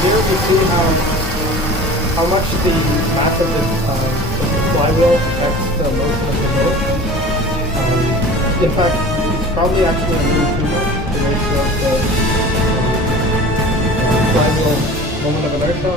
here we see how much the mass of the flywheel affects the motion of the boat. In fact, it's probably actually a little too much, the ratio of the flywheel moment of inertia